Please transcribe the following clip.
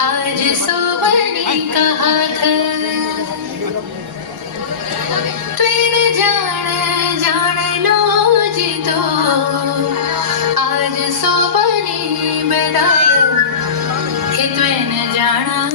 आज सोबनी कहा घर ट्वेन जान लो जी तो आज सोबनी बदाय के ट्वेन जाना